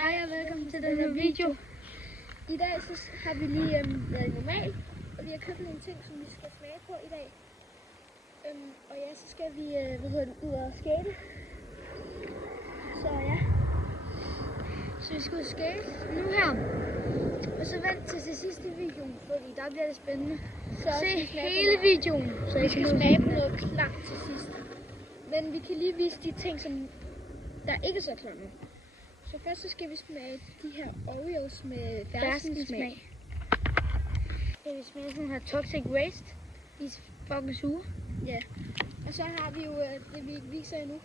Hej og velkommen til den her video. I dag så har vi lige været normal, og vi har købt nogle ting, som vi skal smage på i dag. Og ja, så skal vi ud og skate. Så ja, så vi skal ud og skate nu her. Og så vent til sidste i videoen, fordi der bliver det spændende. Så se hele videoen, så vi skal smage på noget klart til sidst. Men vi kan lige vise de ting, som der ikke er så klamme. Så først så skal vi smage de her Oreos med ferskensmag. Så vi smager sådan her Toxic Waste. De er fucking sure. Ja. Og så har vi jo det, vi ikke viser endnu.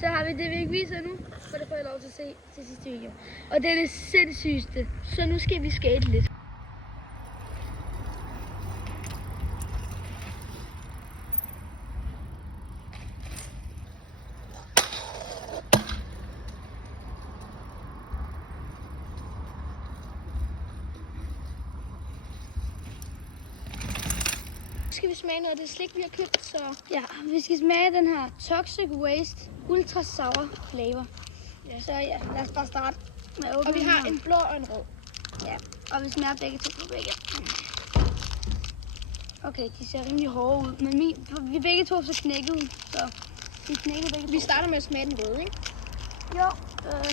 Så har vi det, vi ikke viser endnu. For det får jeg lov til at se til sidste video. Og det er det sindssygeste. Så nu skal vi skate lidt. Skal vi smage noget af det slik, vi har købt, så... Ja, vi skal smage den her Toxic Waste Ultra Sour Flavor. Ja. Så ja, lad os bare starte med at åbne. Og vi har en blå og en rød. Ja, og vi smager begge to på begge. Okay, de ser rimelig hårde ud, men vi begge to så knækket ud, så vi knækkede begge to. Vi starter med at smage den røde, ikke? Jo,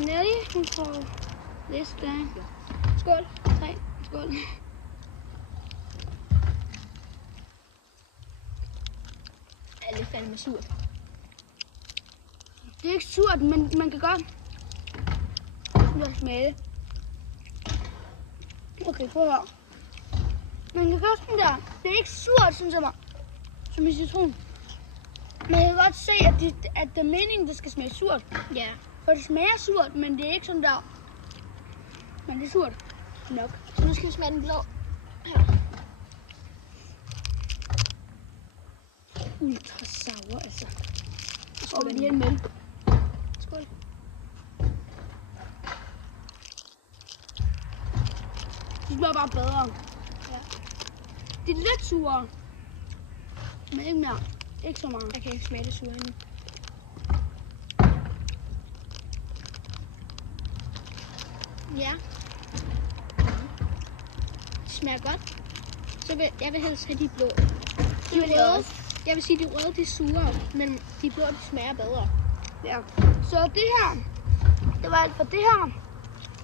Nelly, hun får liste der. Skål. 3, skål. Det er fandme surt. Det er ikke surt, men man kan godt smage det. Okay, prøv at høre. Man kan godt sådan der. Det er ikke surt, synes jeg mig. Som i citron. Men jeg kan godt se, at det er meningen, det skal smage surt. Ja. For det smager surt, men det er ikke sådan der. Men det er surt nok. Så nu skal vi smage den blå. Her. Ultra sour, altså. Og lige en mælk. Skål. Det smager bare bedre. Ja. Det er lidt surere. Men ikke mere. Ikke så meget. Jeg kan ikke smage det sure endnu. Ja. Det smager godt. Så jeg vil helst have de blå. De røde. Jeg vil sige, at de røde, de er sure, men de blå, de smager bedre. Ja. Så det her, det var alt for det her.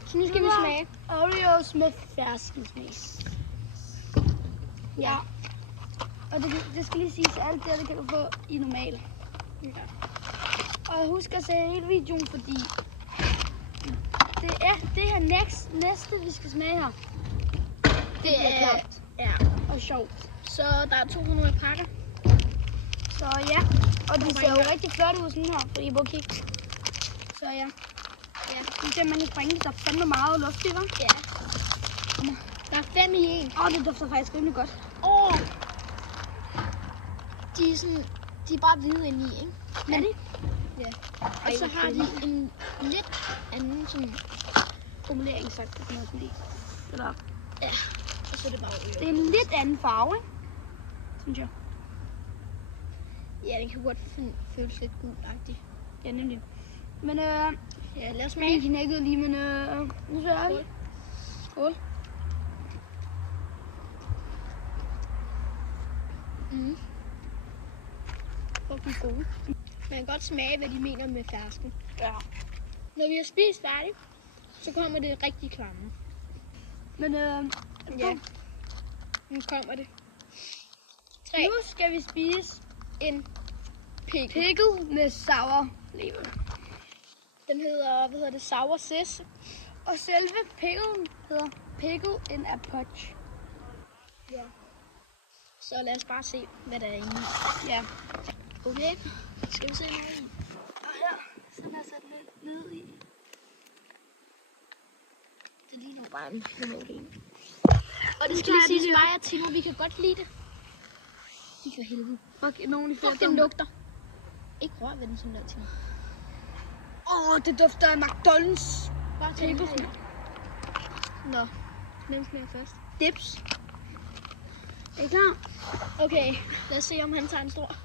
Så nu skal vi smage Oreos med ferskensmag. Ja. Og det skal lige siges, alt det kan du få i normal. Ja. Og husk at se hele videoen, fordi det er det her næste, vi skal smage her. Det er klart. Ja. Og sjovt. Så der er 200 pakker. Så ja, og de ser jo rigtig flotte ud sådan her, fordi I må kigge. Så ja. Ja. Nu ser man lige springe, der er fandme meget luft i, hva'? Ja. Der er 5 i en. Det dufter faktisk rimelig godt. De er bare hvide inde i, ikke? Men, er de? Ja. Og så har de en lidt anden sådan formuleringsagt på noget sådan eller. Ja. Og så er det bare øvrigt. Det er en lidt anden farve, ikke? Synes jeg. Ja, den kan godt føles lidt gulagtig. Ja, nemlig. Men ja, lad os smage. Vi knækkede lige, men nu så er vi. Skål. Fucking gode. Man kan godt smage, hvad de mener med fersken. Ja. Når vi har spist færdigt, så kommer det rigtig klamme. Men ja, nu kommer det. 3. Nu skal vi spise en pickle med sour flavor. Den hedder, sour sis. Og selve picklen hedder pickle in a punch. Ja. Så lad os bare se, hvad der er inde i. Ja. Okay, skal vi se noget i? Og her, sådan har jeg sat lidt ned i. Det ligner bare en protein. Og det skal lige sige til mig og Timo, vi kan godt lide det. De for helvede. Fuck, den lugter. Ikke rør ved den sådan der, Timo. Det dufter af McDonald's. Bare til det. Nå, hvem smager først? Dips. Er I klar? Okay, lad os se, om han tager en stor.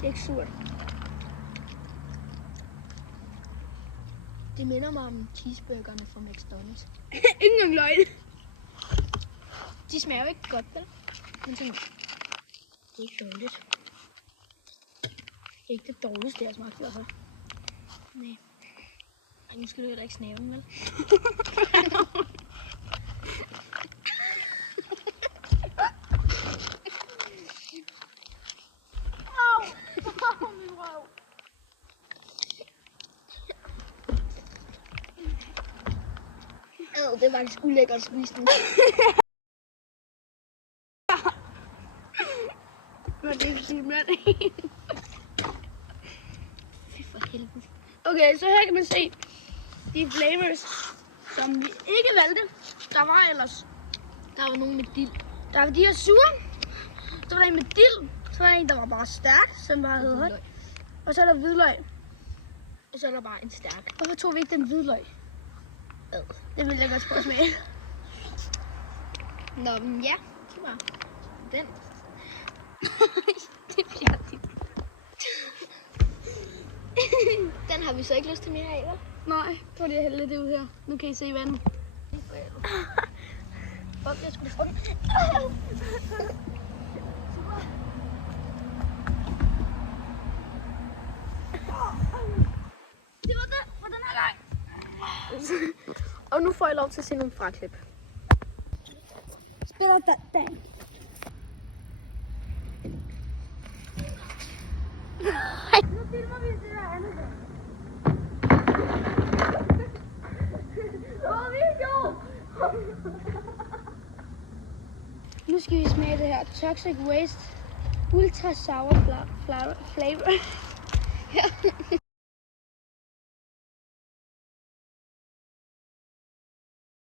Det er ikke surt. Det minder mig om cheeseburgerne fra McDonald's. Ikke engang løgn. De smager jo ikke godt, vel? Men sådan, det er ikke dårligt. Det er ikke det dårligste, jeg har smagt i hvert fald. Nej. Ej, nu skal du heller ikke snave den, vel? Det er faktisk ulækkert at spise den. Men det er ikke sige mere. Fy for helvede. Okay, så her kan man se de flavors, som vi ikke valgte. Der var nogen med dild. Der var de her sure. Så var der en med dild. Så var der en, der var bare stærk, som bare hed hot. Og så er der hvidløg. Og så er der bare en stærk. Hvorfor tog vi ikke den hvidløg? Det ville jeg godt prøve at smage. Nå, men ja, det var den. Det er fjertigt. Den har vi så ikke lyst til mere af, hva'? Nej, prøv lige at hælde lidt ud her. Nu kan I se vandet. Fuck, jeg skulle få den. Det var det for den her gang. Og nu får jeg lov til at se nogle fraklip. Spiller den. Nu filmer vi det der andet. Nu skal vi smage det her Toxic Waste Ultra Sour Flavor.